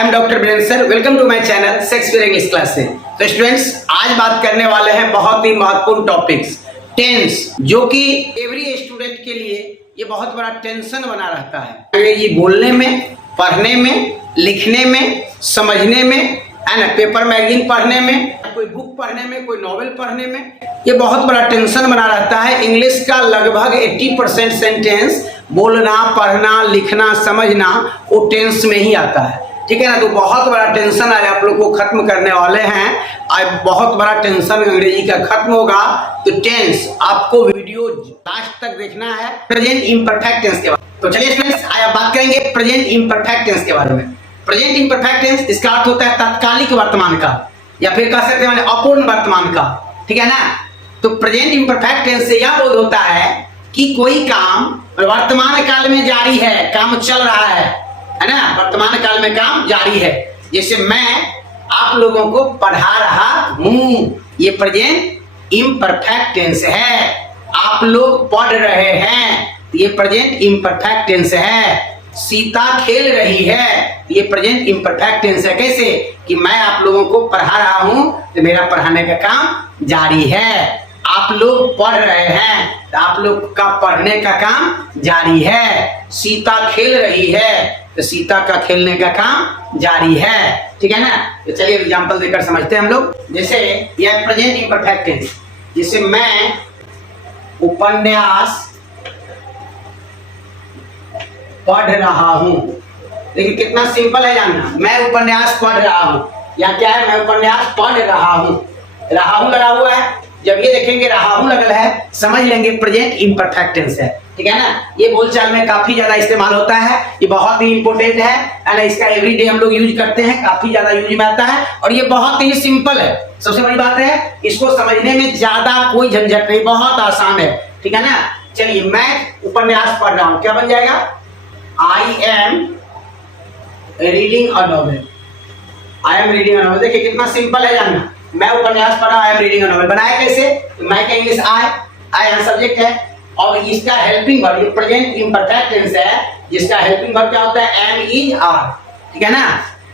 I am doctor Virendra sir. Welcome to my channel Shakespeare English class से। तो students, आज बात करने वाले हैं बहुत ही महत्वपूर्ण टॉपिक्स टेंस, जो कि एवरी स्टूडेंट के लिए ये बहुत बड़ा टेंशन बना रहता है। ये बोलने में, पढ़ने में, लिखने में, समझने में, है ना, पेपर मैगजीन पढ़ने में, कोई बुक पढ़ने में, कोई नॉवेल पढ़ने में, ये बहुत बड़ा टेंशन बना रहता है। इंग्लिश का लगभग 80% सेंटेंस बोलना, पढ़ना, लिखना, समझना वो टेंस में ही आता है। ठीक है ना। तो बहुत बड़ा टेंशन आज आप लोग को खत्म करने वाले हैं। आज बहुत बड़ा टेंशन अंग्रेजी का खत्म होगा। तो टेंस आपको वीडियो लास्ट तक देखना है। प्रेजेंट इम्परफेक्ट टेंस के बारे में। तो चलिए स्टूडेंट्स, आज आप बात करेंगे प्रेजेंट इम्परफेक्ट टेंस के बारे में। प्रेजेंट इम्परफेक्ट टेंस, इसका अर्थ होता है तत्कालिक वर्तमान का, या फिर कह सकते हैं अपूर्ण वर्तमान का। ठीक है ना। तो प्रेजेंट इम्परफेक्ट टेंस से यह बोध होता है कि कोई काम वर्तमान काल में जारी है, काम चल रहा है ना, वर्तमान काल में काम जारी है। जैसे मैं आप लोगों को पढ़ा रहा हूं, ये प्रेजेंट इम्परफेक्ट टेंस है। आप लोग पढ़ रहे हैं, ये प्रेजेंट इम्परफेक्ट टेंस है। सीता खेल रही है, ये प्रेजेंट इम्परफेक्ट टेंस है। कैसे कि मैं आप लोगों को पढ़ा रहा हूं, तो मेरा पढ़ाने का काम जारी है। आप लोग पढ़ रहे हैं, तो आप लोग का पढ़ने का काम जारी है। सीता खेल रही है, तो सीता का खेलने का काम जारी है। ठीक है ना। तो चलिए एग्जांपल देकर समझते हैं हम लोग। जैसे यह प्रेजेंट इम्परफेक्ट टेंस, जैसे मैं उपन्यास पढ़ रहा हूं। देखिए कितना सिंपल है जानना। मैं उपन्यास पढ़ रहा हूं, या क्या है, मैं उपन्यास पढ़ रहा हूं। रहा हूं लगा हुआ है। जब ये देखेंगे रहा हूं लगल है, समझ लेंगे प्रेजेंट इम्परफेक्ट टेंस है। ठीक है ना। ये बोलचाल में काफी ज्यादा इस्तेमाल होता है। ये बहुत ही इंपॉर्टेंट है ना। इसका एवरीडे हम लोग यूज करते हैं, काफी ज्यादा यूज में आता है, और ये बहुत ही सिंपल है। सबसे बड़ी बात है, इसको समझने में ज्यादा कोई झंझट नहीं, बहुत आसान है। ठीक है ना। चलिए, मैं उपन्यास पढ़ रहा हूं, क्या बन जाएगा, आई am reading a novel. I am reading a novel. देखिए कितना सिंपल है जानना। मैं उपन्यास पढ़ रहा हूं, आई एम रीडिंग अ नॉवेल। बनाया कैसे, तो मैं का इंग्लिश आई यहां सब्जेक्ट है, और इसका हेल्पिंग वर्ब, ये प्रेजेंट इम्परफेक्ट टेंस है, जिसका हेल्पिंग वर्ब क्या होता है, एम इज आर। ठीक है ना।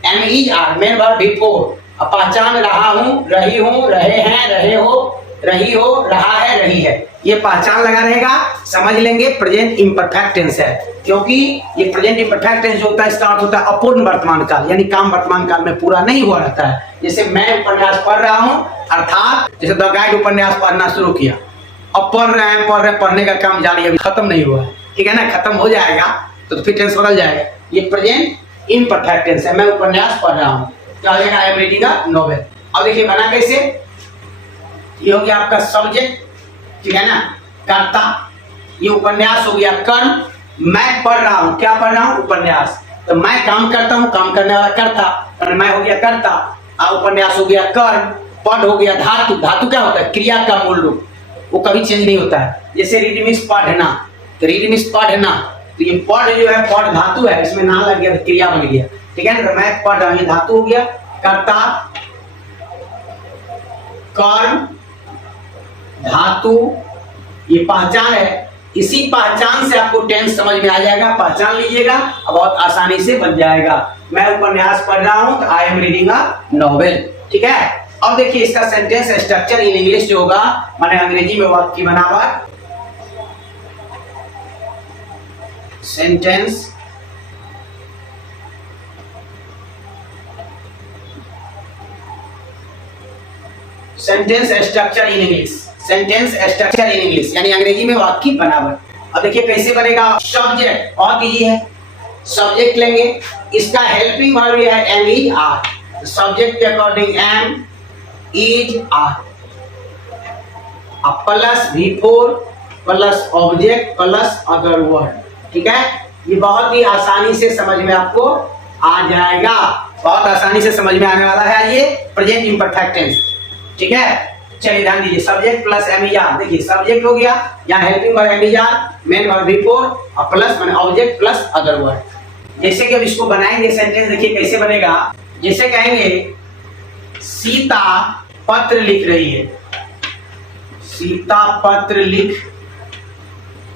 Am is are, main verb before. अब पहचान रहा हूं, रही हूं, रहे हैं, रहे हो, रही हो, रहा है, रही है, ये पहचान लगा रहेगा। समझ लेंगे प्रेजेंट इम्परफेक्ट टेंस है, क्योंकि ये प्रेजेंट इम्परफेक्ट टेंस जो होता है, इसका अर्थ होता है अपूर्ण वर्तमान काल, यानी काम वर्तमान काल में पूरा नहीं हुआ रहता है। जैसे मैं उपन्यास पढ़ रहा हूं, अर्थात जैसे द गाइड उपन्यास पढ़ना शुरू किया, अब पढ़ रहे हैं, पढ़ने का काम जारी है, अभी खत्म नहीं हुआ है। ठीक है ना। खत्म हो जाएगा तो फिर टेंस बदल जाएगा। ये प्रेजेंट इम्परफेक्ट टेंस है। मैं उपन्यास पढ़ रहा हूं, क्या हो जाएगा, आई एम रीडिंग अ नॉवेल। अब देखिए बना कैसे, ये हो गया आपका सब्जेक्ट। ठीक है ना, कर्ता। ये उपन्यास हो गया कर्म। मैं पढ़ रहा हूं, क्या पढ़ रहा हूं, उपन्यास। तो मैं काम करता हूं, काम करने वाला कर्ता, और मैं हो गया कर्ता। उपन्यास हो गया कर्म। पढ़ हो गया धातु। धातु क्या होता है, क्रिया का मूल रूप, वो कभी चेंज नहीं होता है। जैसे रीड मीन्स पढ़ना, तो रीड मीन्स पढ़ना, तो ये पढ़ जो है, पढ़ धातु है, इसमें ना लग गया तो क्रिया बन गया। ठीक है ना। तो मैं पढ़ रहा हूं, ये धातु हो गया, कर्ता, कर्म, धातु, ये पहचान है। इसी पहचान से आपको टेंस समझ में आ जाएगा। पहचान लीजिएगा, अब बहुत आसानी से बन जाएगा। मैं उपन्यास पढ़ रहा हूं, तो आई एम रीडिंग अ नॉवेल। ठीक है। अब देखिए इसका सेंटेंस स्ट्रक्चर इन इंग्लिश जो होगा, माने अंग्रेजी में वाक्य की बनावट, sentence sentence structure in English, sentence structure in English यानी अंग्रेजी में वाक्य की बनावट। अब देखिए कैसे बनेगा। सब्जेक्ट बहुत इजी है। सब्जेक्ट लेंगे, इसका हेल्पिंग वर्ब है एम इज आर। सब्जेक्ट के according am is are, plus before, plus object, plus other word. ठीक है। ये बहुत ही आसानी से समझ में आपको आ जाएगा। बहुत आसानी से समझ में आने वाला है ये प्रेजेंट इम्परफेक्ट टेंस। ठीक है। चलिए ध्यान दीजिए, subject plus am is are. देखिए सब्जेक्ट हो गया, यहाँ helping verb am is are, main verb before, और प्लस माने ऑब्जेक्ट प्लस अदर वर्ड। जैसे कि अब इसको बनाएंगे सेंटेंस, देखिए कैसे बनेगा। जैसे कहेंगे सीता पत्र लिख रही है, सीता पत्र लिख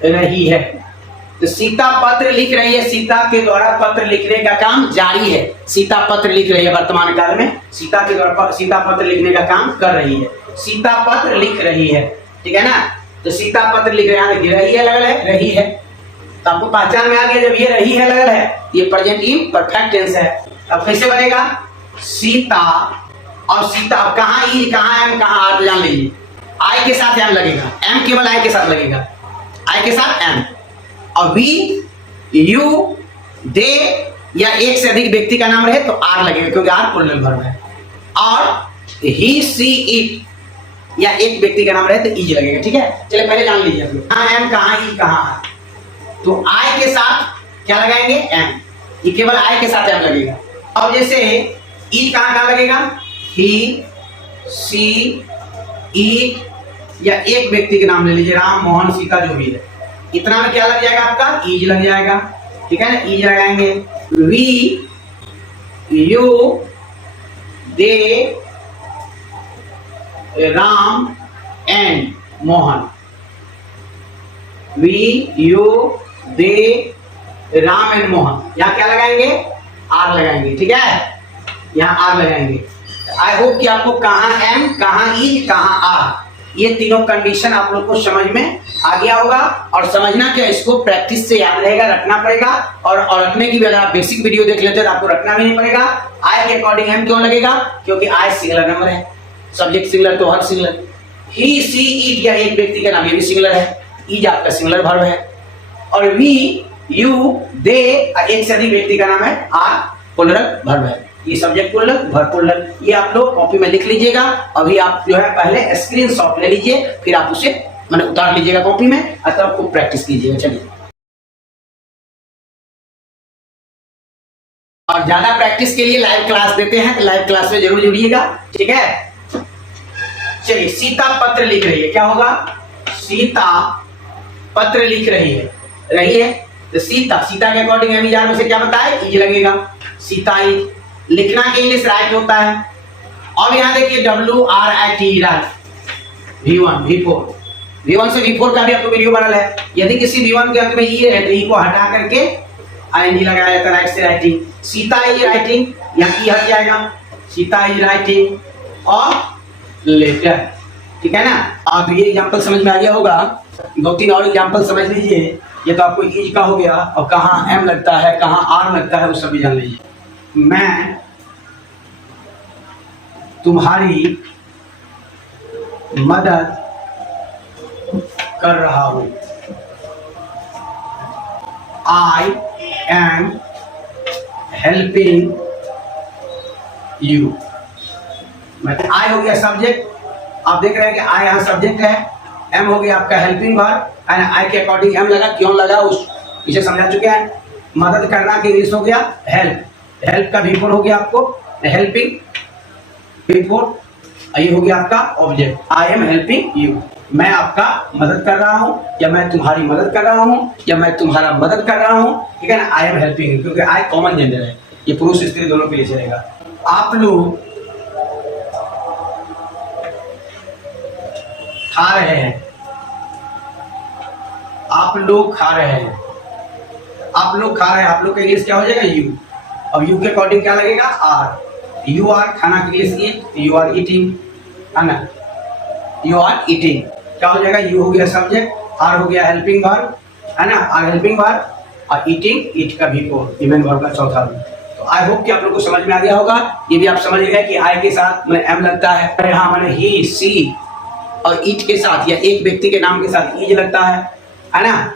रही है। तो सीता पत्र लिख रही है, सीता के द्वारा पत्र लिखने का काम जारी है। सीता पत्र लिख रही है वर्तमान काल में, सीता के द्वारा सीता पत्र लिखने का काम कर रही है, सीता पत्र लिख रही है, ठीक है ना। तो सीता पत्र लिख रही है, रही है लगल है, रही है, तो आपको पहचान में आ गया जब ये रही है लगल है, ये प्रेजेंट इम्परफेक्ट टेंस है। अब कैसे बनेगा, सीता और सीता, कहाँ ई कहाँ एम कहाँ आर, जान लीजिए। आई के साथ एम लगेगा, एम केवल आई के साथ लगेगा, आई के साथ एम, और वी यू दे या एक से अधिक व्यक्ति का नाम रहे तो आर लगेगा, क्योंकि आर प्लूरल वर्ब है। और ही सी इट या एक व्यक्ति का नाम रहे तो इज लगेगा, ठीक है। चलिए पहले जान लीजिए कहाँ एम कहाँ ई कहाँ आर। तो आई के साथ क्या लगाएंगे, एम, ये केवल आई के साथ एम लगेगा। अब जैसे इज कहाँ लगेगा, ही सी इट या एक व्यक्ति के नाम ले लीजिए, राम मोहन सीता जो भी है, इतना में क्या लग जाएगा आपका, ईज लग जाएगा, ठीक है ना। ईज लगाएंगे, we you they Ram and Mohan, we you they Ram and Mohan, यहाँ क्या लगाएंगे, आर लगाएंगे, ठीक है, यहाँ आर लगाएंगे। आई होप कि आपको कहाँ एम कहाँ ईज कहाँ आर, ये तीनों कंडीशन आप लोग को समझ में आ गया होगा। और समझना क्या, इसको प्रैक्टिस से याद रहेगा, रखना पड़ेगा। और रखने की भी अगर आप बेसिक वीडियो देख लेते हैं तो आपको रखना भी नहीं पड़ेगा। आई के अकॉर्डिंग एम क्यों लगेगा, क्योंकि आई सिंगुलर नंबर है, सब्जेक्ट सिंगुलर तो हर सिंगुलर। ही सी इट या एक व्यक्ति का नाम, ये भी सिंगुलर है, इज आपका सिंगुलर वर्ब है। और वी यू दे एक से अधिक व्यक्ति का नाम है, आर प्लूरल वर्ब है, ये सब्जेक्ट प्लूरल वर्ब प्लूरल। ये आप लोग कॉपी में लिख लीजिएगा। अभी आप जो है पहले स्क्रीनशॉट ले लीजिए, फिर आप उसे मैंने उतार लीजिएगा कॉपी में, अतः आपको प्रैक्टिस कीजिएगा। चलिए, और ज्यादा प्रैक्टिस के लिए लाइव क्लास देते हैं, तो लाइव क्लास में जरूर जुड़िएगा, ठीक है। चलिए, सीता पत्र लिख रही है, क्या होगा, सीता पत्र लिख रही है तो सीता के अकॉर्डिंग एम में से क्या बताए, इज लगेगा, सीता इज। लिखना के इंग्लिश राइट होता है। अब यहाँ देखिए WRIT राइट, V1 V4 से V4 का भी आपको वीडियो बनल है। यदि किसी V1 के अंत में ई है तो ई को हटा करके ING लगाया जाता है, राइट से राइटिंग। सीता इज राइटिंग, यहाँ ई हट जाएगा, सीता इज राइटिंग और लेटर, ठीक है ना। आप ये एग्जांपल समझ में आ गया होगा, 2-3 और एग्जांपल समझ लीजिए। ये तो आपको इज का हो गया, और कहाँ एम लगता है कहाँ आर लगता है वो सब भी जान लीजिए। मैं तुम्हारी मदद कर रहा हूं, I am helping you। मतलब I हो गया सब्जेक्ट, आप देख रहे हैं कि I यहाँ सब्जेक्ट है, M हो गया आपका हेल्पिंग वर्ब, एंड I के अकॉर्डिंग M लगा, क्यों लगा उस पीछे समझा चुके हैं। मदद करना के इंग्लिश हो गया हेल्प, हेल्प का V4 हो गया आपको हेल्पिंग V4, ये हो गया आपका object, I am helping you, मैं आपका मदद कर रहा हूँ, या मैं तुम्हारी मदद कर रहा हूँ, या मैं तुम्हारा मदद कर रहा हूँ, ठीक है ना। आई एम हेल्पिंग यू, क्योंकि आई कॉमन जेंडर है, ये पुरुष स्त्री दोनों के लिए चलेगा। आप लोग खा रहे हैं, आप लोग खा रहे हैं, आप लोग खा रहे हैं, आप लोग का इंग्लिश क्या हो जाएगा, यू। अब यू के अकॉर्डिंग क्या लगेगा, आर। यू आर खाना के लिए ईट, यू आर ईटिंग, है ना, यू आर ईटिंग, क्या हो जाएगा, यू हो गया सब्जेक्ट, आर हो गया हेल्पिंग वर्ब, है ना, आर हेल्पिंग वर्ब, और ईटिंग ईट का V4 इवेंट वर्ब का चौथा रूप। तो आई होप कि आप लोग को समझ में आ गया होगा। ये भी आप समझिएगा कि आई के साथ मैंने एम लगता है, यहाँ मैंने ही सी और ईट के साथ या एक व्यक्ति के नाम के साथ ईज लगता है ना,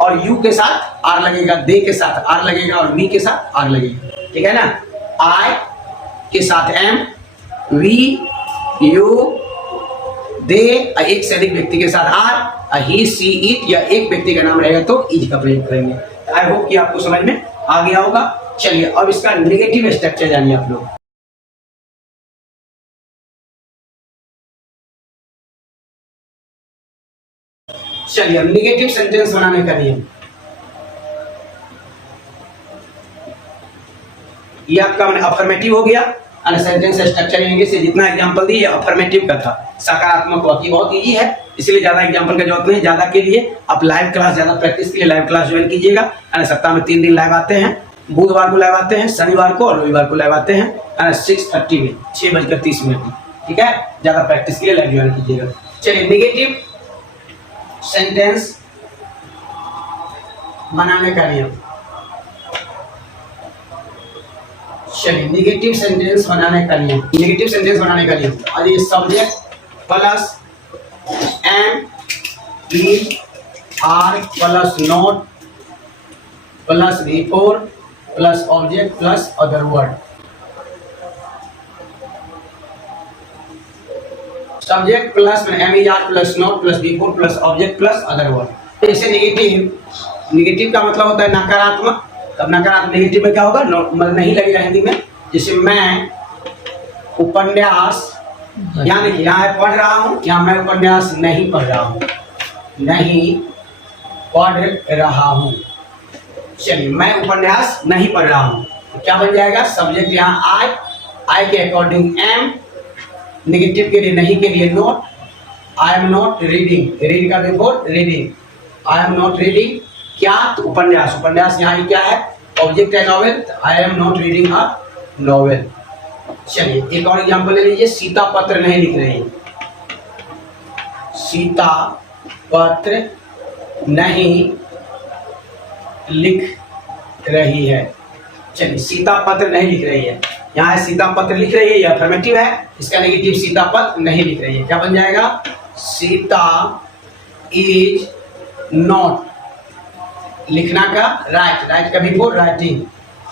और यू के साथ आर लगेगा, दे के साथ आर लगेगा, और वी के साथ आर लगेगा, ठीक है ना। आई के साथ एम, वी यू दे एक से अधिक व्यक्ति के साथ आर, ही सी इट या एक व्यक्ति का नाम रहेगा तो इज का प्रयोग करेंगे। आई होप कि आपको समझ में आ गया होगा। चलिए, अब इसका नेगेटिव स्ट्रक्चर जानिए आप लोग। चलिए, अब नेगेटिव सेंटेंस बनाने का नियम, ये आपका मैंने अफर्मेटिव हो गया, सेंटेंस स्ट्रक्चर इंग्लिश से जितना एग्जांपल दिए अफर्मेटिव का था, सकारात्मक वाक्य बहुत इजी है, इसलिए ज्यादा एग्जांपल का जरूरत नहीं। ज्यादा के लिए आप लाइव क्लास, ज्यादा प्रैक्टिस के लिए लाइव क्लास ज्वाइन कीजिएगा। सप्ताह में 3 दिन लाइव आते हैं, बुधवार को लाइव आते हैं, शनिवार को और रविवार को लाइव आते हैं 6:30 में, 6:30 में। ठीक है, ज्यादा प्रैक्टिस के लिए लाइव ज्वाइन कीजिएगा। चलिए नेगेटिव सेंटेंस बनाने का नियम। चलिए नेगेटिव सेंटेंस बनाने का नियम। नेगेटिव सेंटेंस बनाने का नियम, और ये subject plus am is are plus not plus before plus object plus other word. Subject plus am is are plus not plus before plus object plus other word. जैसे negative का मतलब होता है नकारात्मक। तब नकारात्मक नेगेटिव में क्या होगा, मतलब नहीं लगेगा हिंदी में। जैसे मैं उपन्यास, यहाँ देखिए, यहाँ पढ़ रहा हूँ, यहाँ मैं उपन्यास नहीं पढ़ रहा हूँ, नहीं पढ़ रहा हूँ। चलिए मैं उपन्यास नहीं पढ़ रहा हूँ, तो क्या बन जाएगा, सब्जेक्ट यहाँ आई के अकॉर्डिंग एम, नेगेटिव के लिए नहीं के लिए note, I am not reading, read का before reading, I am not reading क्या, तो उपन्यास, उपन्यास यहाँ क्या है, ऑब्जेक्ट है novel, I am not reading a novel. चलिए एक और एग्जांपल ले लीजिए, सीता पत्र नहीं लिख रही, सीता पत्र नहीं लिख रही है। चलिए सीता पत्र नहीं लिख रही है, यहाँ है सीता पत्र लिख रही है, यह अफर्मेटिव है, इसका नेगेटिव सीता पत्र नहीं लिख रही है। क्या बन जाएगा, सीता इज नॉट, लिखना का राइट, राइट का बिफोर राइटिंग,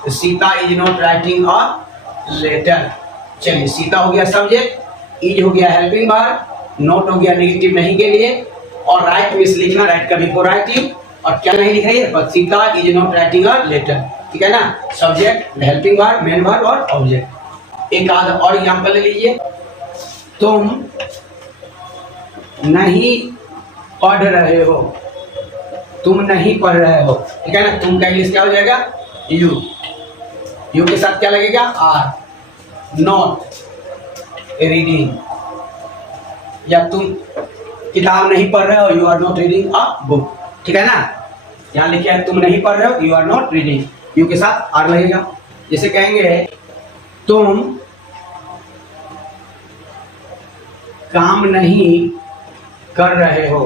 तो Sita is not writing a letter. चलिए सीता हो गया सब्जेक्ट, इज हो गया हेल्पिंग वर्ब, नॉट हो गया नेगेटिव नहीं के लिए, और राइट मींस लिखना, राइट का बिफोर राइटिंग, और क्या नहीं लिख रही है, but Sita is not writing a letter. ठीक है ना, subject, helping verb, main verb और ऑब्जेक्ट। एक आधा और एग्जांपल ले लीजिए, तुम नहीं पढ़ रहे हो, तुम नहीं पढ़ रहे हो। ठीक है ना, तुम का इंग्लिश क्या हो जाएगा, यू, यू के साथ क्या लगेगा, आर, नॉट रीडिंग, या तुम किताब नहीं पढ़ रहे हो, you are not reading a book. ठीक है ना, यहाँ लिखा है तुम नहीं पढ़ रहे हो, you are not reading, you के साथ आर लगेगा। जैसे कहेंगे तुम काम नहीं कर रहे हो,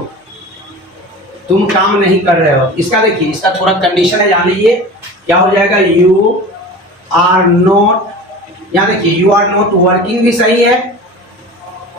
तुम काम नहीं कर रहे हो, इसका देखिए, इसका थोड़ा कंडीशन है, जान लीजिए क्या हो जाएगा, यू आर नॉट, यहाँ देखिए यू आर नॉट वर्किंग भी सही है,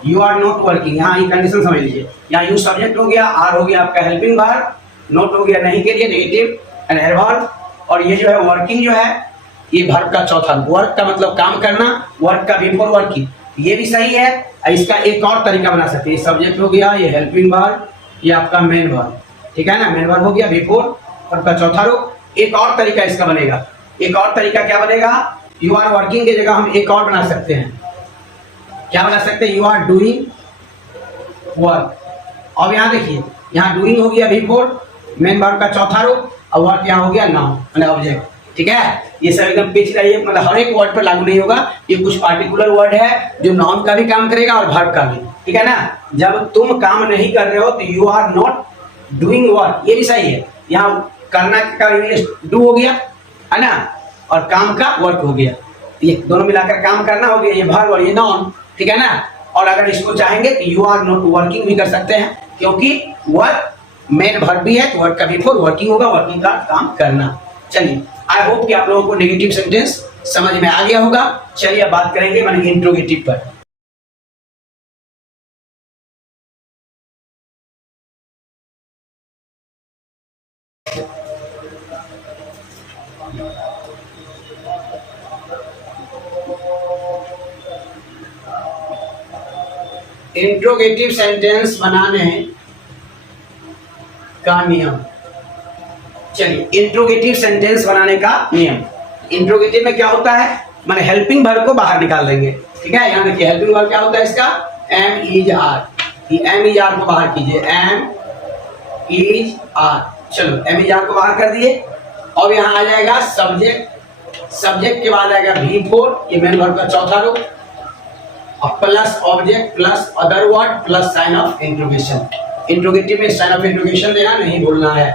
यू आर नॉट वर्किंग, यहाँ ये कंडीशन समझ लीजिए, यहाँ यू सब्जेक्ट हो गया, आर हो गया आपका हेल्पिंग वर्ब, नॉट हो गया नहीं के लिए नेगेटिव एंड एडवर्ब, और ये जो है वर्किंग जो है ये वर्ब का चौथा, वर्क का मतलब काम करना, वर्क का बिफोर वर्किंग, ये भी सही है। इसका एक और तरीका बना सकते हैं, सब्जेक्ट हो गया, ये हेल्पिंग वर्ब, ये आपका मेन वर्ब। ठीक है ना, मेन वर्ब हो गया बिफोर, वर्ब का चौथा रूप। एक और तरीका इसका बनेगा, एक और तरीका क्या बनेगा, यू आर वर्किंग की जगह हम एक और बना सकते हैं, क्या बना सकते हैं, यू आर डूइंग वर्क। अब यहाँ देखिए, यहाँ डूइंग हो गया बिफोर, मेन वर्ब का चौथा रूप, और वर्क यहाँ हो गया नाउन मतलब ऑब्जेक्ट। ठीक है, ये सब एकदम पिच रही, मतलब हर एक वर्ड पर लागू नहीं होगा, ये कुछ पार्टिकुलर वर्ड है जो नाउन का भी काम करेगा और वर्ब का भी। ठीक है ना, जब तुम काम नहीं कर रहे हो तो you are not doing work, ये भी सही है, यहाँ करना का इंग्लिश डू हो गया है ना, और काम का वर्क हो गया, ये दोनों मिलाकर काम करना हो गया, ये वर्ब और ये नाउन। ठीक है ना, और अगर इसको चाहेंगे तो यू आर नॉट वर्किंग भी कर सकते हैं, क्योंकि वर्क मेन वर्ब भी है, तो वर्क का बिफोर वर्किंग होगा, वर्किंग का काम करना। चलिए आई होप कि आप लोगों को नेगेटिव सेंटेंस समझ में आ गया होगा। चलिए अब बात करेंगे माने इंट्रोगेटिव पर। इंट्रोगेटिव सेंटेंस बनाने का नियम। चलिए इंट्रोगेटिव सेंटेंस बनाने का नियम, इंट्रोगेटिव में क्या होता है, माने हेल्पिंग वर्ब को बाहर निकाल देंगे। ठीक है, यहाँ देखिए हेल्पिंग वर्ब क्या होता है इसका, एम इज आर, ये एम इज आर को बाहर कीजिए, एम इज आर, चलो एम इज आर को बाहर कर दिए। और यहाँ आ जाएगा सब्जेक्ट, सब्जेक्ट के बाद आएगा बिफोर, ये मेन वर्ब का चौथा रूप, और plus object plus other word plus sign of interrogation. Interrogative में साइन ऑफ इंट्रोगेशन देना नहीं भूलना है।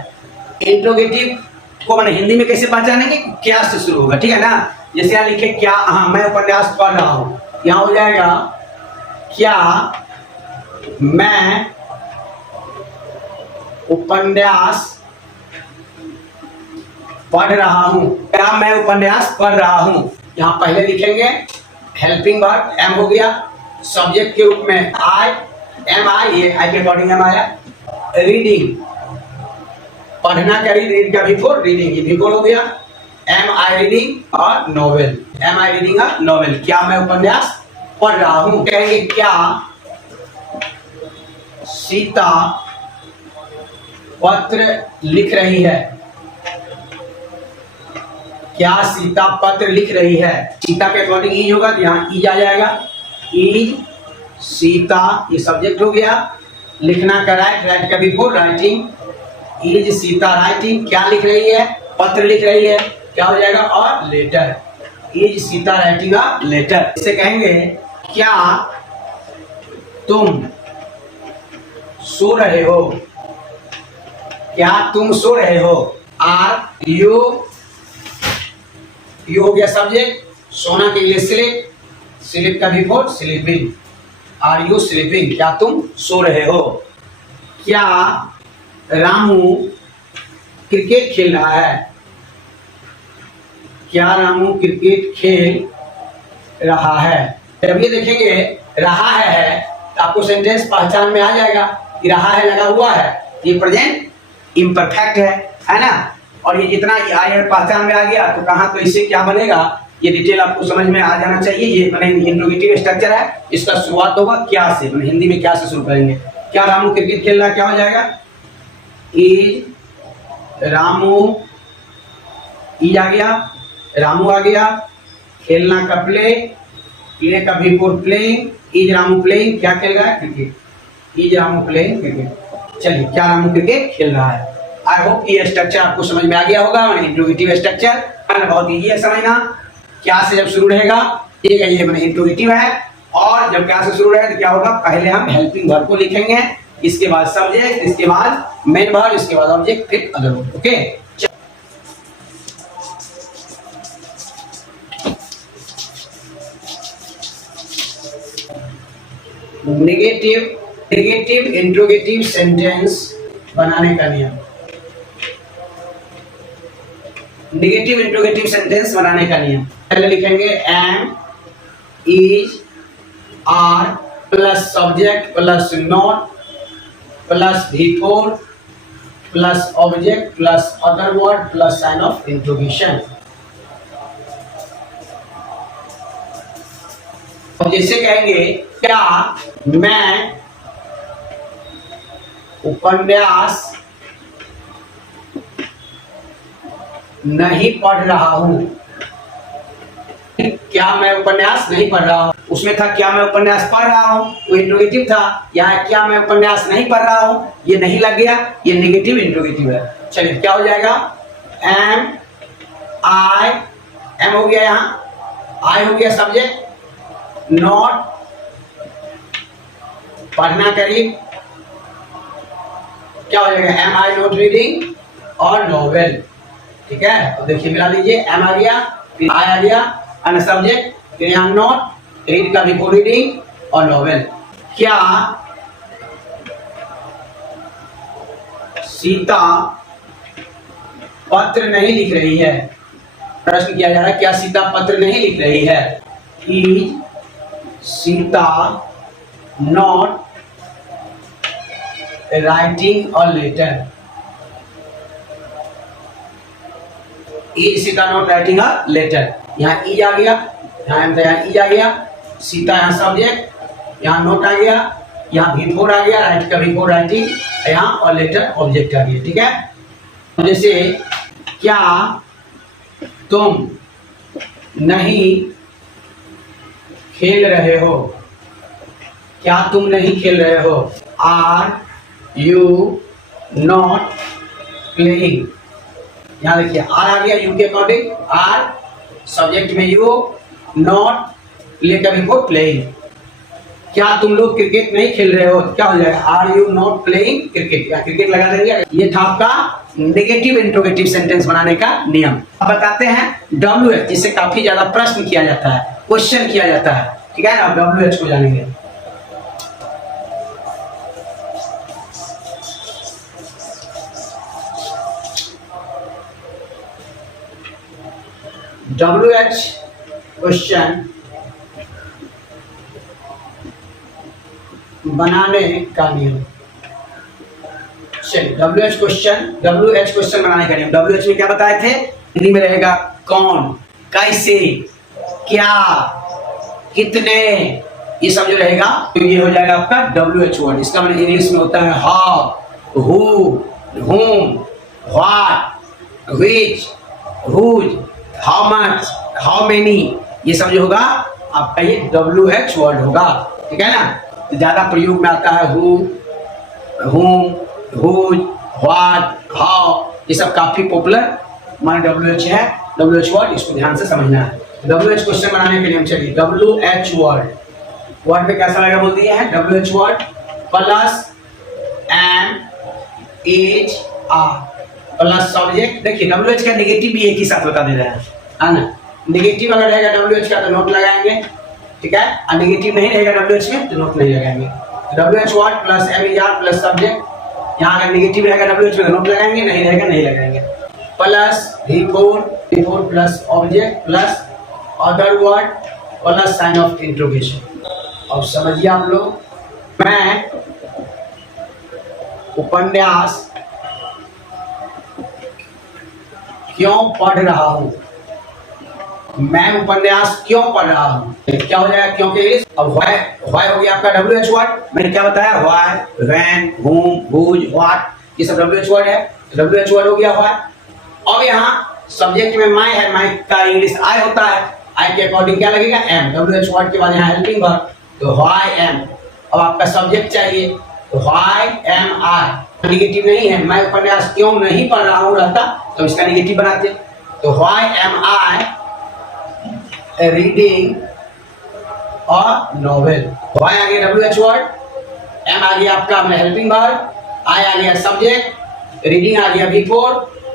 इंट्रोगेटिव को मैंने हिंदी में कैसे पहचानेंगे, क्या से शुरू होगा, ठीक है ना। जैसे यहाँ लिखे क्या, हाँ मैं उपन्यास पढ़ रहा हूँ, यहाँ हो जाएगा क्या मैं उपन्यास पढ़ रहा हूँ, क्या मैं उपन्यास पढ़ रहा हूँ। यहाँ पहले लिखेंगे हेल्पिंग वर्ब एम हो गया, सब्जेक्ट के रूप में आई, एम आई, ये आई के अकॉर्डिंग एम आया। रीडिंग, पढ़ना का रीड का बिफोर, रीडिंग ये बिफोर हो गया। एम आई रीडिंग और नॉवेल, एम आई रीडिंग और नॉवेल, क्या मैं उपन्यास पढ़ रहा हूँ। कहेंगे क्या सीता पत्र लिख रही है, क्या सीता पत्र लिख रही है। सीता के अकॉर्डिंग ईज होगा तो यहाँ ईज आ जाएगा, ईज सीता, ये सब्जेक्ट हो गया। लिखना का राइट, राइट का before writing, is Sita writing, क्या लिख रही है, पत्र लिख रही है, क्या हो जाएगा और letter, is Sita writing a letter. इसे कहेंगे क्या तुम सो रहे हो, क्या तुम सो रहे हो। आर यू, यू हो गया सब्जेक्ट, सोना के लिए स्लीप, स्लीप का before sleeping, are you sleeping, क्या तुम सो रहे हो। क्या रामू क्रिकेट खेल रहा है, क्या रामू क्रिकेट खेल रहा है। जब ये देखेंगे रहा है तो आपको सेंटेंस पहचान में आ जाएगा कि रहा है लगा हुआ है, ये प्रेजेंट इम्परफेक्ट है ना। और ये जितना आया पहचान में आ गया तो कहाँ तो इससे क्या बनेगा, ये डिटेल आपको समझ में आ जाना चाहिए। ये मैंने इंट्रोगेटिव स्ट्रक्चर है, इसका शुरुआत होगा क्या से, मैंने हिंदी में क्या से शुरू करेंगे। क्या रामू क्रिकेट खेल रहा है, क्या हो जाएगा इज रामू, इज आ गया, रामू आ गया। खेलना का प्ले, प्ले का before playing, is Ramu playing, क्या खेल रहा है cricket, is Ramu playing cricket. चलिए क्या रामू क्रिकेट खेल रहा है। आई होप ये स्ट्रक्चर आपको समझ में आ गया होगा, इंट्रोगेटिव स्ट्रक्चर बहुत इजी है समझना। क्या से जब शुरू रहेगा, ये मैंने इंट्रोगेटिव है, और जब क्या से शुरू रहेगा तो क्या होगा, पहले हम हेल्पिंग वर्ब को लिखेंगे, इसके बाद सब्जेक्ट, इसके बाद मेन वर्ब, इसके बाद ऑब्जेक्ट, फिर other verb. Okay, negative interrogative sentence बनाने का नियम। नेगेटिव इंट्रोगेटिव सेंटेंस बनाने का नियम, पहले लिखेंगे am, is, are plus subject plus not plus before plus object plus other word plus sign of interrogation. और जैसे कहेंगे क्या मैं उपन्यास नहीं पढ़ रहा हूं, क्या मैं उपन्यास नहीं पढ़ रहा हूं, उसमें था क्या मैं उपन्यास पढ़ रहा हूं, वो इंट्रोगेटिव था। यहाँ क्या मैं उपन्यास नहीं पढ़ रहा हूं, ये नहीं लग गया, ये नेगेटिव इंट्रोगेटिव है। चलिए क्या हो जाएगा, एम आई, एम हो गया, यहाँ आई हो गया सब्जेक्ट, नॉट पढ़ना करीब, क्या हो जाएगा एम आई नॉट रीडिंग और नॉवेल। ठीक है, तो देखिए मिला दीजिए, एम आ गया, फिर आई आ गया, एंड सब्जेक्ट, फिर यहाँ नॉट, रीड का बिफोर रीडिंग और नॉवेल। क्या सीता पत्र नहीं लिख रही है, प्रश्न किया जा रहा है क्या सीता पत्र नहीं लिख रही है। Is Sita not writing a letter, is Sita not writing a letter. यहाँ इज आ गया, यहाँ इज आ गया, सीता यहाँ सब्जेक्ट, यहाँ नोट आ गया, यहाँ बिफोर आ गया, राइट का बिफोर राइटिंग, यहाँ और लेटर ऑब्जेक्ट आ गया। ठीक है, जैसे क्या तुम नहीं खेल रहे हो, क्या तुम नहीं खेल रहे हो। आर यू नॉट प्लेइंग, यहाँ देखिए आर आ गया यू के अकॉर्डिंग, आर सब्जेक्ट में यू, नॉट प्ले का बिफोर प्लेइंग। क्या तुम लोग क्रिकेट नहीं खेल रहे हो? क्या हो जाएगा? Are you not playing cricket? क्या क्रिकेट लगा देंगे? ये था आपका नेगेटिव इंट्रोगेटिव सेंटेंस बनाने का नियम। अब बताते हैं WH, जिससे काफी ज्यादा प्रश्न किया जाता है, क्वेश्चन किया जाता है, ठीक है ना। WH को जानेंगे। WH क्वेश्चन बनाने का नियम। चलिए WH क्वेश्चन बनाने का नियम। WH में क्या बताए थे? हिंदी में रहेगा कौन, कैसे, क्या, कितने, ये सब जो रहेगा तो ये हो जाएगा आपका WH वर्ड। इसका मतलब इंग्लिश में होता है how, who, whom, what, which, whose, how much, how many, ये सब जो होगा आपका ये WH वर्ड होगा, ठीक है ना। तो ज्यादा प्रयोग में आता है who, whom, whose, what, how, ये सब काफी पॉपुलर माने WH है। WH वर्ड इसको ध्यान से समझना है। WH क्वेश्चन बनाने के लिए हम चलिए WH वर्ड पे कैसा लगा बोल दिए हैं। WH word plus M H R plus subject. देखिए WH का नेगेटिव भी एक ही साथ बता दे रहा है ना। नेगेटिव अगर रहेगा WH का तो नोट लगाएंगे, ठीक है, और नेगेटिव नहीं रहेगा WH में तो नोट नहीं लगाएंगे। WH word plus M H R plus subject. यहाँ अगर नेगेटिव रहेगा WH में तो नोट लगाएंगे, नहीं रहेगा नहीं लगाएंगे। Plus V4 plus object plus other word plus sign of interrogation. अब समझिए आप लोग, मैं उपन्यास क्यों पढ़ रहा हूं? मैं उपन्यास क्यों पढ़ रहा हूं? क्या हो जाएगा क्यों के लिए? अब व्हाई हो गया आपका WH वर्ड। मैंने क्या बताया? Why, when, whom, whose, what, ये सब WH वर्ड है। WH वर्ड हो गया व्हाई। अब यहाँ सब्जेक्ट में माई है, माई का इंग्लिश आई होता है, आई के अकॉर्डिंग क्या लगेगा? एम। WH वर्ड के बाद यहाँ हेल्पिंग वर्ब, तो व्हाई एम। अब आपका सब्जेक्ट चाहिए, तो व्हाई एम आई। नेगेटिव नहीं है, मैं उपन्यास क्यों नहीं पढ़ रहा हूँ रहता तो इसका नेगेटिव बनाते, तो व्हाई एम आई रीडिंग और नॉवेल। व्हाई आ गया WH वर्ड, एम आ गया आपका हेल्पिंग वर्ब, आई आ गया सब्जेक्ट, रीडिंग आ गया V4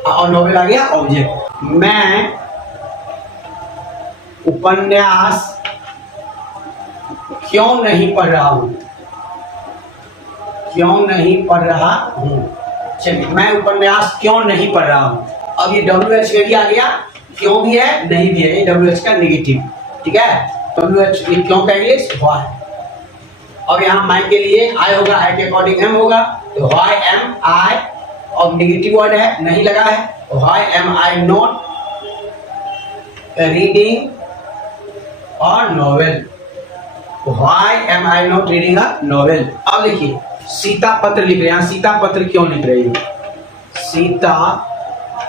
और नॉवेल आ गया ऑब्जेक्ट। मैं उपन्यास क्यों नहीं पढ़ रहा हूं? क्यों नहीं पढ़ रहा हूं? चलिए, मैं उपन्यास क्यों नहीं पढ़ रहा हूं। अब ये WH में भी आ गया, क्यों भी है नहीं भी है, ये WH का नेगेटिव, ठीक है। WH क्यों का इंग्लिश व्हाई। अब यहाँ माई के लिए आई होगा, आई के अकॉर्डिंग एम होगा, तो व्हाई एम आई, और नेगेटिव वर्ड है नहीं लगा है, why am I not reading और novel. Why am I not reading a novel. अब देखिए सीता पत्र लिख रहे हैं, सीता पत्र क्यों लिख रही हो? सीता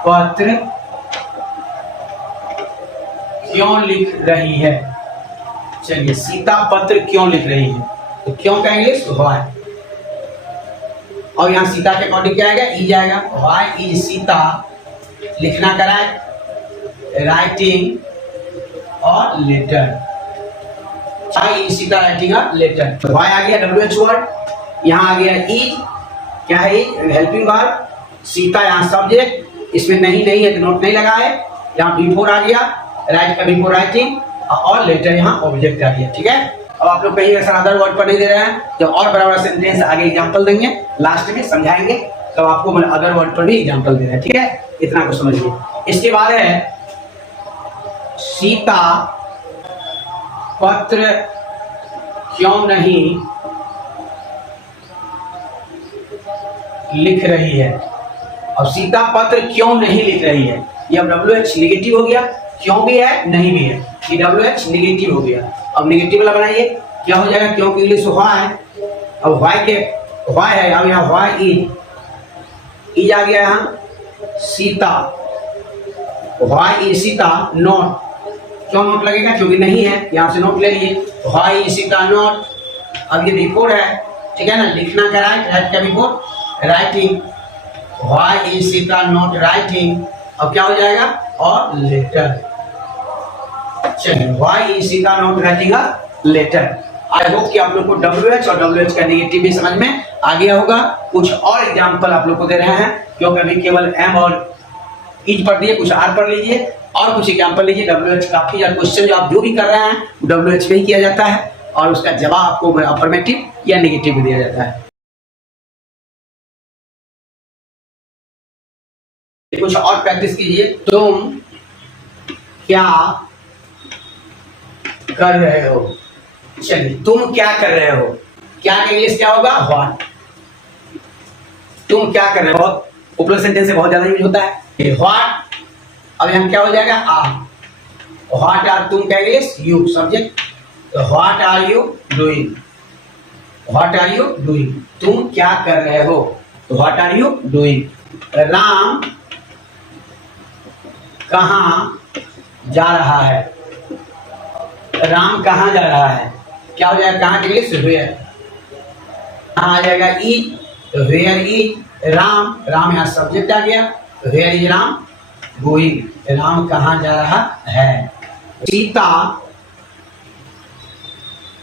पत्र क्यों लिख रही है? चलिए, सीता पत्र क्यों लिख रही है, तो क्यों का इंग्लिश व्हाई। और यहाँ सीता के अकॉर्डिंग क्या आएगा? ई जाएगा। व्हाई इज सीता, लिखना कराए राइटिंग और letter. Why is Sita writing a letter. Why आ गया WH वर्ड, यहाँ आ गया इज, क्या है? Helping verb. सीता यहाँ सब्जेक्ट, इसमें नहीं है तो नोट नहीं लगा है। यहाँ V4 आ गया, राइट का V4 राइटिंग, और लेटर यहाँ ऑब्जेक्ट आ गया, ठीक है। अब आप लोग कहीं ऐसा अदर वर्ड पर नहीं दे रहे हैं, जब और बड़ा बड़ा सेंटेंस आगे एग्जांपल देंगे, लास्ट में समझाएंगे, तो आपको मैं अदर वर्ड पर भी एग्जांपल दे रहे हैं, ठीक है। इतना को समझिए। इसके बाद है सीता पत्र क्यों नहीं लिख रही है। अब सीता पत्र क्यों नहीं लिख रही है, ये अब WH नेगेटिव हो गया, क्यों भी है नहीं भी है, ये WH नेगेटिव हो गया। अब नेगेटिव वाला बनाइए, क्या हो जाएगा? क्यों के इंग्लिश व्हाई है। अब व्हाई के व्हाई है, अब यहाँ व्हाई इज आ गया यहाँ Sita, why is Sita not. क्यों नोट लगेगा? क्योंकि नहीं है, यहाँ से नोट ले लिए, व्हाई इज सीता नॉट। अब ये V4 है, ठीक है ना, लिखना का राइट का V4 writing, why is Sita not writing. अब क्या हो जाएगा? और लेटर। चलिए, why is Sita not writing a letter. I hope कि आप लोग को WH और WH का नेगेटिव भी समझ में आ गया होगा। कुछ और एग्जांपल आप लोग को दे रहे हैं, क्योंकि अभी केवल M और इज पढ़ लिए, कुछ R पढ़ लीजिए और कुछ एग्जांपल लीजिए। WH काफी ज्यादा क्वेश्चन जो आप जो भी कर रहे हैं WH में ही किया जाता है और उसका जवाब आपको अफर्मेटिव या नेगेटिव भी दिया जाता है। कुछ और प्रैक्टिस कीजिए। तुम क्या कर रहे हो? चलिए, तुम क्या कर रहे हो, क्या का इंग्लिश क्या होगा? व्हाट। तुम क्या कर रहे हो, बहुत पॉपुलर सेंटेंस से बहुत ज्यादा यूज होता है व्हाट। अब यहाँ क्या हो जाएगा? आर। व्हाट आर तुम का इंग्लिश? यू सब्जेक्ट। तो what are you doing? What are you doing? तुम क्या कर रहे हो? तो what are you doing? Ram कहाँ जा रहा है? राम कहाँ जा रहा है? क्या हो जाएगा? कहाँ के इंग्लिश? वेयर। कहाँ आ जाएगा? इज। तो वेयर इज राम। राम यहाँ सब्जेक्ट आ गया। Where is Ram going? Ram कहाँ जा रहा है? सीता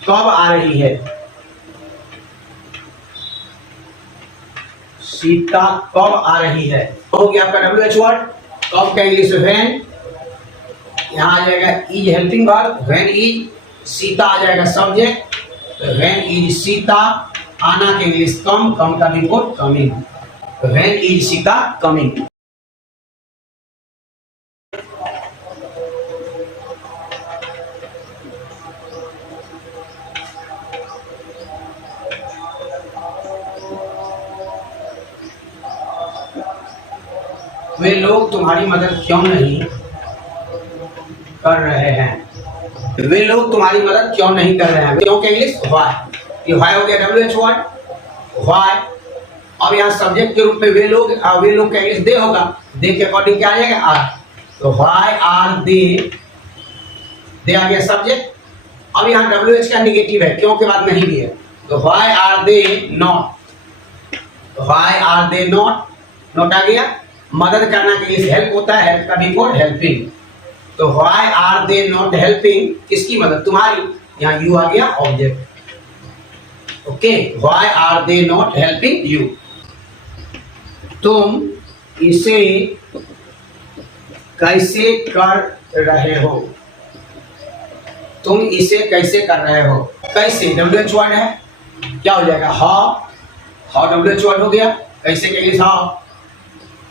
कब आ रही है? सीता कब आ रही है? हो गया आपका WH वर्ड। कब का इंग्लिश? व्हेन। यहाँ आ जाएगा is helping verb. When is. Sita आ जाएगा सब्जेक्ट। When is Sita. आना के इंग्लिश कम। कम का before coming. When is Sita coming. वे लोग तुम्हारी मदद क्यों नहीं कर रहे हैं? वे लोग तुम्हारी मदद क्यों नहीं कर रहे हैं? क्यों के इंग्लिश? व्हाई। व्हाई हो गया WH वर्ड। व्हाई। अब यहाँ सब्जेक्ट के रूप में वे लोग का इंग्लिश दे होगा। दे के अकॉर्डिंग क्या आ जाएगा? आर। तो व्हाई आर दे। दे आ गया सब्जेक्ट। अब यहाँ WH का नेगेटिव है, क्यों के बाद नहीं भी है। तो why are they not? Why are they not? Not आ गया। मदद करना के लिए हेल्प होता है, हेल्प का बिफोर हेल्पिंग। तो why are they not helping? किसकी मदद? तुम्हारी। यहाँ यू आ गया object. Okay, why are they not helping you? तुम इसे कैसे कर रहे हो? तुम इसे कैसे कर रहे हो? कैसे WH वर्ड है, क्या हो जाएगा? हाउ। हाउ WH वर्ड हो गया। कैसे के इंग्लिश हाउ।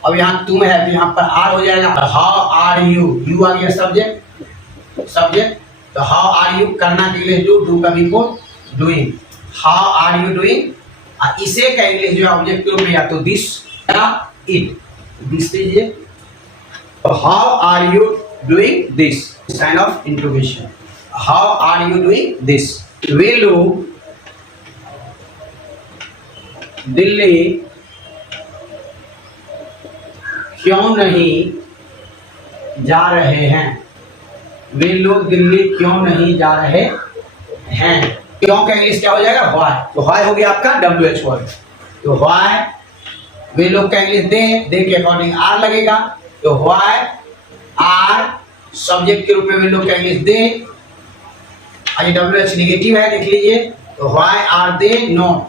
अब यहाँ तुम है तो यहाँ पर आर हो जाएगा। How are you? यू आ गया सब्जेक्ट। सब्जेक्ट। तो हाउ आर यू करना के लिए डू का before doing. How are you doing? इसे का इंग्लिश जो है ऑब्जेक्ट के रूप में या तो दिस या इट। दिस लीजिए। तो how are you doing this? Sign of interrogation. How are you doing this? वे लोग दिल्ली क्यों नहीं जा रहे हैं? वे लोग दिल्ली क्यों नहीं जा रहे हैं? क्यों का इंग्लिश क्या हो जाएगा? व्हाई। तो व्हाई हो गया आपका WH वर्ड। तो व्हाई। वे लोग का इंग्लिश दे के अकॉर्डिंग आर लगेगा। तो व्हाई आर सब्जेक्ट के रूप में वे लोग का इंग्लिश दे। आज WH नेगेटिव है, देख लीजिए। तो व्हाई आर दे नॉट?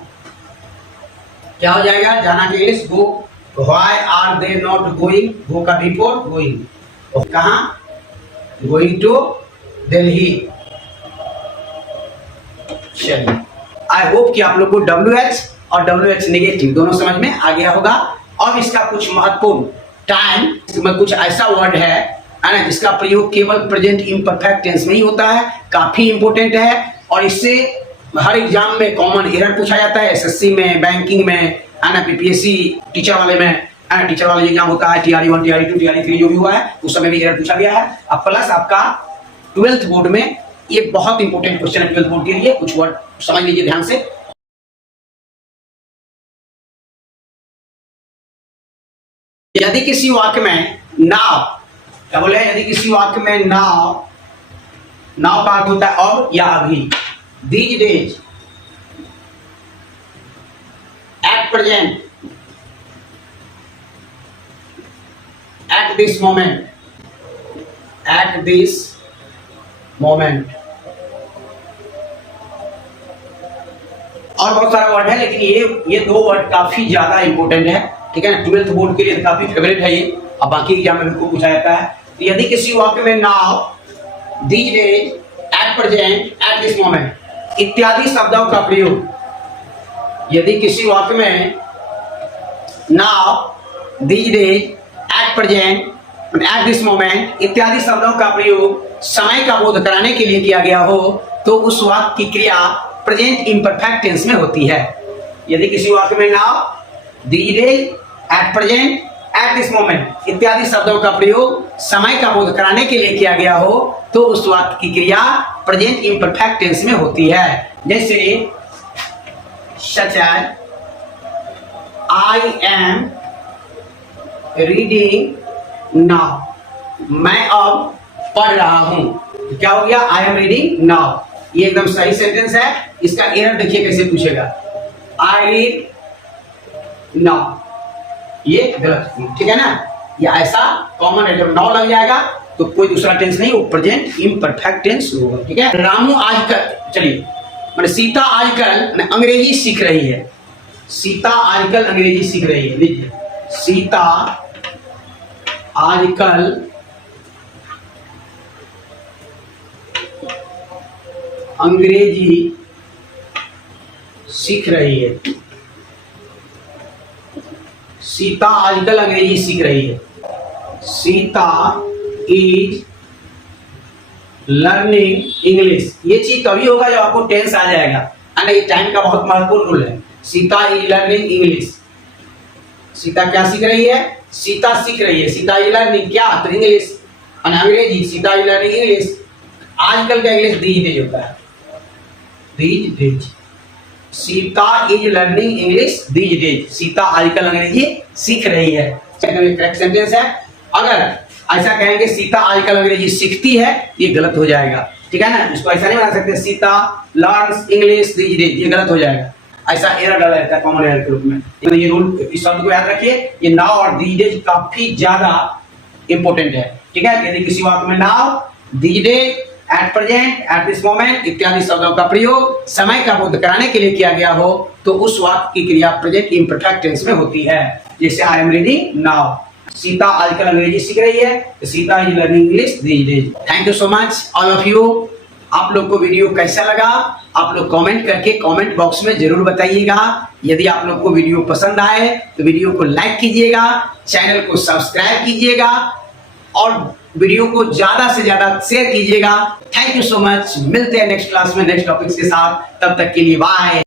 क्या हो जाएगा? जाना के English go. Why are they not going? Go का बिफोर गोइंग। कहाँ? Going to Delhi. चलिए, आई होप कि आप लोग को WH और WH नेगेटिव दोनों समझ में आ गया होगा। अब इसका कुछ महत्वपूर्ण टाइम, इसमें कुछ ऐसा वर्ड है ना जिसका प्रयोग केवल प्रेजेंट इम्परफेक्ट टेंस में ही होता है। काफी इंपोर्टेंट है और इससे हर एग्जाम में कॉमन एरर पूछा जाता है। SSC में, बैंकिंग में, PPSC टीचर वाले में, टीचर वाला एग्जाम होता है TRE 1 TRE 2 TRE 3 जो भी हुआ है उस समय भी एरर पूछा गया है। अब प्लस आपका 12th बोर्ड में ये बहुत इंपॉर्टेंट क्वेश्चन है 12th बोर्ड के लिए। कुछ वर्ड समझ लीजिए ध्यान से। यदि किसी वाक्य में नाव, क्या बोले? यदि किसी वाक्य में नाव, नाव का अर्थ होता है अब या अभी। These days, at present, at this moment, at this moment, और बहुत सारा वर्ड है, लेकिन ये दो वर्ड काफी ज्यादा इंपॉर्टेंट है, ठीक है ना। 12th बोर्ड के लिए काफी फेवरेट है ये, अब बाकी एग्जाम में भी पूछा जाता है। तो यदि किसी वाक्य में now, these days, at present, at this moment इत्यादि शब्दों का प्रयोग, यदि किसी वाक्य में now, these days, at present, at this moment इत्यादि शब्दों का प्रयोग समय का बोध कराने के लिए किया गया हो, तो उस वाक्य की क्रिया प्रेजेंट इम्परफेक्ट टेंस में होती है। यदि किसी वाक्य में now, these days, at present, at this moment इत्यादि शब्दों का प्रयोग समय का बोध कराने के लिए किया गया हो, तो उस वाक्य की क्रिया प्रेजेंट इम्परफेक्ट टेंस में होती है। जैसे such as I am reading now, मैं अब पढ़ रहा हूं। तो क्या हो गया? I am reading now. ये एकदम सही सेंटेंस है। इसका एरर देखिए कैसे पूछेगा, आई रीड नाउ, ये गलत, ठीक है ना। ये ऐसा कॉमन है, जब नाउ लग जाएगा तो कोई दूसरा टेंस नहीं, वो प्रेजेंट इम्परफेक्ट टेंस होगा, ठीक है। रामू आजकल, चलिए मैंने सीता आजकल अंग्रेजी सीख रही है। सीता आजकल अंग्रेजी सीख रही है, लीजिए सीता आजकल अंग्रेजी सीख रही है। सीता आजकल अंग्रेजी सीख रही है। Sita is learning English. ये चीज तभी होगा जब आपको टेंस आ जाएगा, ये टाइम का बहुत महत्वपूर्ण रूल है। Sita is learning English. Sita क्या सीख रही है? सीता सीख रही है। सीता इज लर्निंग क्या? तो इंग्लिश, अंग्रेजी। Sita is learning English. आजकल का इंग्लिश दीज डेज होता है, these days. Sita is learning English these days. Sita आजकल अंग्रेजी सीख रही है, करेक्ट सेंटेंस है। अगर ऐसा कहेंगे सीता आजकल अंग्रेजी सीखती है, ये गलत हो जाएगा, ठीक है ना। इसको ऐसा नहीं बना सकते Sita learns English these days, ये गलत हो जाएगा। ऐसा एरर डाला रहता है कॉमन एरर के रूप में। तो ये रूल, इस शब्द को याद रखिए। ये नाउ और दीज डेज काफी ज्यादा इंपॉर्टेंट है, ठीक है। यदि किसी वाक्य में now, these days, at present, at this moment इत्यादि शब्दों का प्रयोग समय का बोध कराने के लिए किया गया हो, तो उस वाक्य की क्रिया प्रेजेंट इम्परफेक्ट टेंस में होती है। जैसे आई एम रीडिंग नाउ, सीता आजकल अंग्रेजी सीख रही है, Sita is learning English these days. Thank you so much all of you. आप लोग को वीडियो कैसा लगा आप लोग कमेंट करके कमेंट बॉक्स में जरूर बताइएगा। यदि आप लोग को वीडियो पसंद आए तो वीडियो को लाइक कीजिएगा, चैनल को सब्सक्राइब कीजिएगा और वीडियो को ज्यादा से ज्यादा शेयर कीजिएगा। Thank you so much. मिलते हैं नेक्स्ट क्लास में नेक्स्ट टॉपिक्स के साथ, तब तक के लिए बाय।